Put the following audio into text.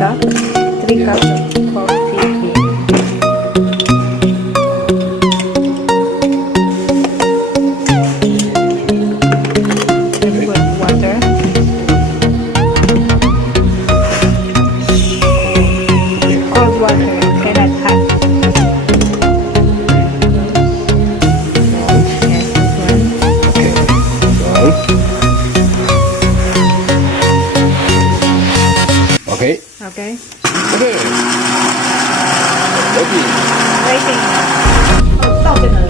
cups. 3 cups of coffee. And put water. Cold water, cannot hot. Yes, this one. Okay. So. Okay. Okay. Okay. Ready. Waiting. 倒在哪里？